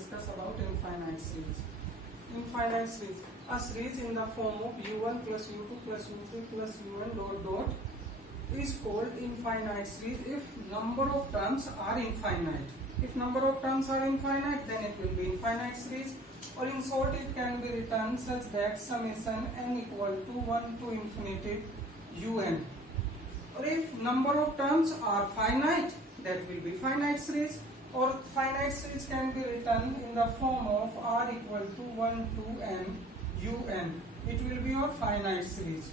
discuss about infinite series. Infinite series. A series in the form of u1 plus u2 plus u3 plus un dot dot is called infinite series if number of terms are infinite. If number of terms are infinite, then it will be infinite series. Or in short, it can be written such that summation n equal to 1 to infinity un. Or if number of terms are finite, that will be finite series. Or finite series can be written in the form of r equal to 1 to n un. It will be your finite series.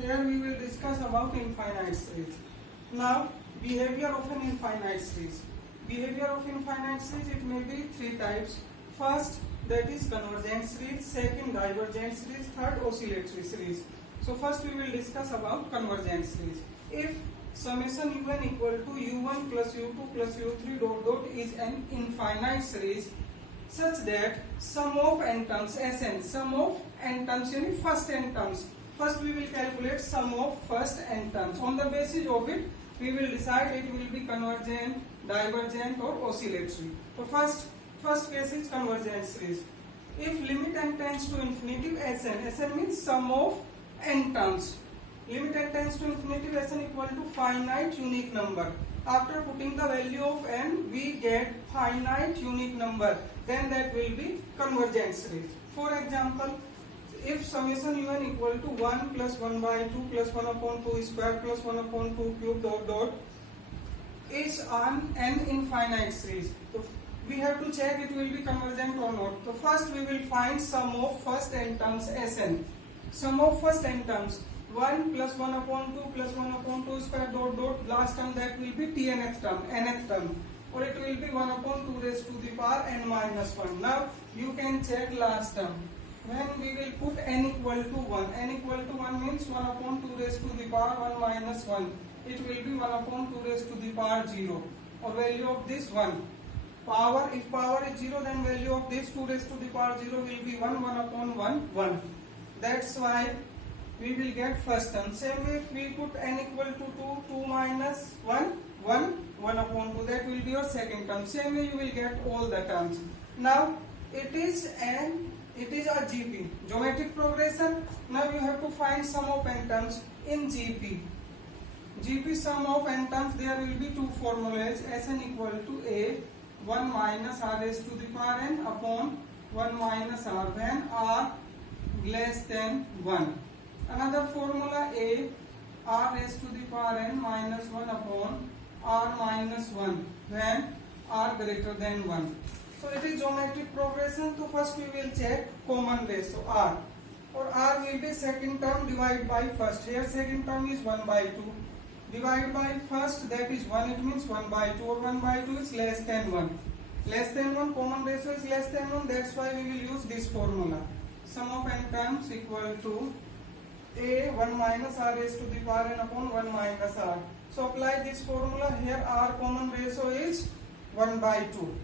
Here we will discuss about infinite series. Now, behavior of an infinite series. Behavior of infinite series, it may be three types. First, that is convergent series. Second, divergent series. Third, oscillatory series. So first we will discuss about convergent series. If summation un equal to u1 plus u2 plus u3 dot dot is an infinite series such that sum of n terms, Sn, sum of n terms, yani first n terms. First we will calculate sum of first n terms. On the basis of it, we will decide it will be convergent, divergent or oscillatory. So first case is convergent series. If limit n tends to infinity, Sn means sum of n terms. Limit n tends to infinity, Sn equal to finite unique number. After putting the value of n, we get finite unique number. Then that will be convergent series. For example, if summation un equal to 1 plus 1 by 2 plus 1 upon 2 square plus 1 upon 2 cube dot dot is an infinite series. So we have to check it will be convergent or not. So first we will find sum of first n terms, Sn. Sum of first n terms, 1 plus 1 upon 2 plus 1 upon 2 square dot dot, last term that will be tnth term, nth term, or it will be 1 upon 2 raised to the power n minus 1. Now you can check last term. When we will put n equal to 1, n equal to 1 means 1 upon 2 raised to the power 1 minus 1. It will be 1 upon 2 raised to the power 0, or value of this 1. Power, if power is 0, then value of this 2 raised to the power 0 will be 1, 1 upon 1, 1. That's why we will get first term. Same way if we put n equal to 2, 2 minus 1, 1, 1 upon 2, that will be your second term. Same way you will get all the terms. Now it is a GP, geometric progression. Now you have to find sum of n terms in GP. GP sum of n terms, there will be two formulas. Sn equal to a 1 minus r raised to the power n upon 1 minus r when r less than 1. Another formula a r raised to the power n minus 1 upon r minus 1 when r greater than 1. So it is geometric progression. So first we will check common base. So r, or r will be second term divided by first. Here second term is 1 by 2. Divide by first, that is 1, it means 1 by 2, or 1 by 2 is less than 1. Less than 1, common ratio is less than 1, that's why we will use this formula. Sum of n terms equal to a 1 minus r raised to the power n upon 1 minus r. So apply this formula. Here r common ratio is 1 by 2.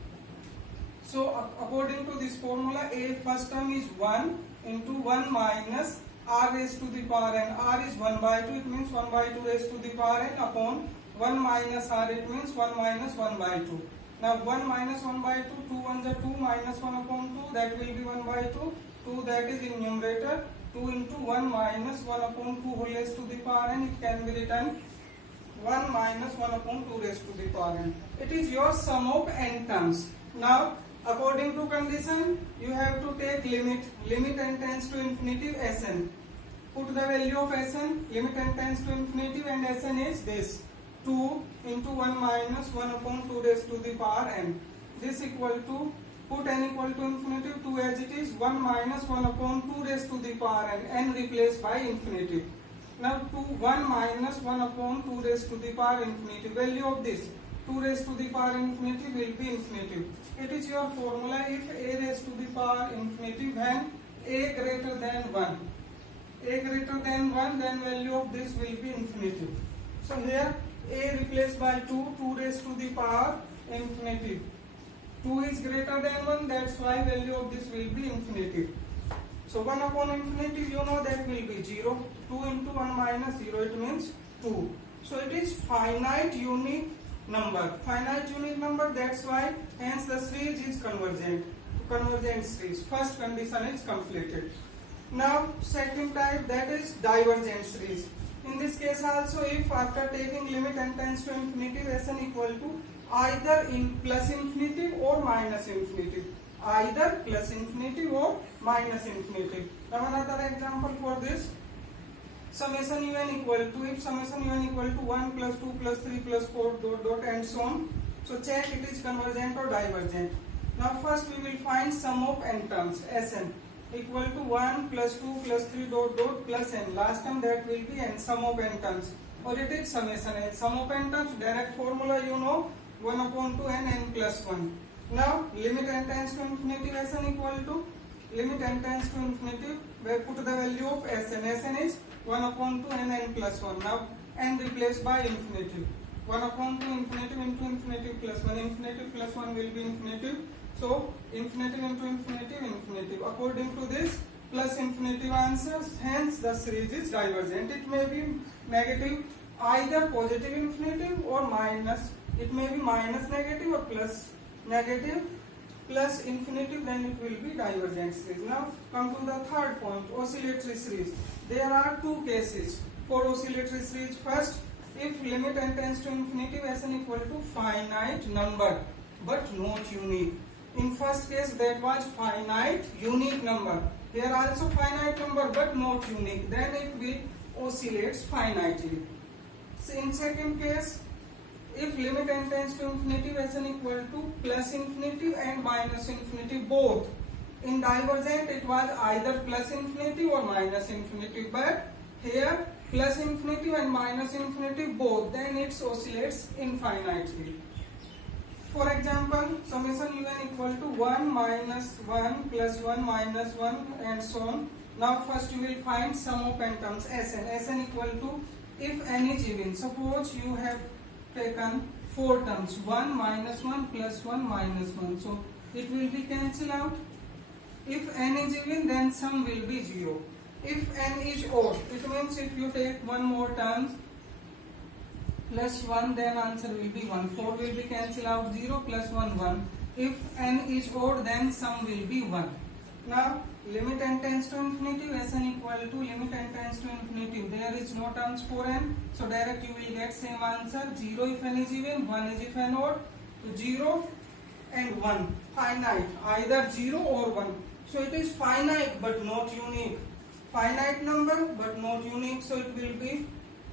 So according to this formula, a first term is 1 into 1 minus r raised to the power n. R is 1 by 2, it means 1 by 2 raised to the power n upon 1 minus r, it means 1 minus 1 by 2. Now 1 minus 1 by 2, 2 1s are 2, minus 1 upon 2, that will be 1 by 2. 2 that is in numerator. 2 into 1 minus 1 upon 2 whole raised to the power n, it can be written 1 minus 1 upon 2 raised to the power n. It is your sum of n terms. Now according to condition, you have to take limit. Limit n tends to infinity, Sn. Put the value of Sn. Limit n tends to infinity and Sn is this 2 into 1 minus 1 upon 2 raised to the power n. This equal to, put n equal to infinity, 2 as it is, 1 minus 1 upon 2 raised to the power n replaced by infinity. Now 1 minus 1 upon 2 raised to the power infinity. Value of this 2 raised to the power infinity will be infinity. It is your formula if a raised to the power infinity when a greater than 1. A greater than 1, then value of this will be infinity. So here a replaced by 2, 2 raised to the power infinity. 2 is greater than 1, that's why value of this will be infinity. So 1 upon infinity, you know that will be 0. 2 into 1 minus 0, it means 2. So it is finite unique number. Finite unique number, that's why hence the series is convergent. Convergent series. First condition is completed. Now second type, that is divergent series. In this case also, if after taking limit n tends to infinity, Sn equal to either in plus infinity or minus infinity. Either plus infinity or minus infinity. Now another example for this. Summation un equal to, if summation un equal to 1 plus 2 plus 3 plus 4 dot dot and so on. So check it is convergent or divergent. Now first we will find sum of n terms, Sn equal to 1 plus 2 plus 3 dot dot plus n. Last term that will be n, sum of n terms. Or it is summation n. Sum of n terms, direct formula you know, 1 upon 2 n plus 1. Now limit n tends to infinity, Sn equal to, limit n tends to infinity, where put the value of Sn. Sn is 1 upon 2 n plus 1. Now n replaced by infinity. 1 upon 2 infinitive into infinitive plus 1. Infinitive plus 1 will be infinitive. So infinitive into infinitive, infinitive. According to this, plus infinitive answers, hence the series is divergent. It may be negative, either positive infinitive or minus. It may be minus negative or plus negative plus infinitive, then it will be divergent series. Now come to the third point, oscillatory series. There are two cases for oscillatory series. First, if limit n tends to infinity, Sn equal to finite number but not unique. In first case that was finite unique number. Here also finite number but not unique. Then it will oscillates finitely. So in second case, if limit n tends to infinity, Sn equal to plus infinity and minus infinity both. In divergent it was either plus infinity or minus infinity, but here plus infinity and minus infinity both, then it oscillates infinitely. For example, summation un equal to 1 minus 1 plus 1 minus 1 and so on. Now first you will find sum of n terms, Sn. Sn equal to, if n is even, suppose you have taken 4 terms, 1 minus 1 plus 1 minus 1. So it will be cancelled out. If n is even, then sum will be 0. If n is odd, it means if you take one more terms plus 1, then answer will be 1. 4 will be cancelled out, 0 plus 1, 1. If n is odd, then sum will be 1. Now limit n tends to infinity, Sn equal to limit n tends to infinity. There is no terms for n, so direct you will get same answer. 0 if n is even, 1 is if n odd. So 0 and 1, finite, either 0 or 1. So it is finite but not unique. Finite number but not unique, so it will be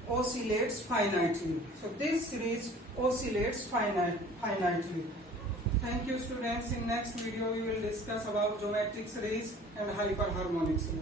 oscillates finitely. So this series oscillates finitely. Thank you students. In next video we will discuss about geometric series and hyperharmonic series.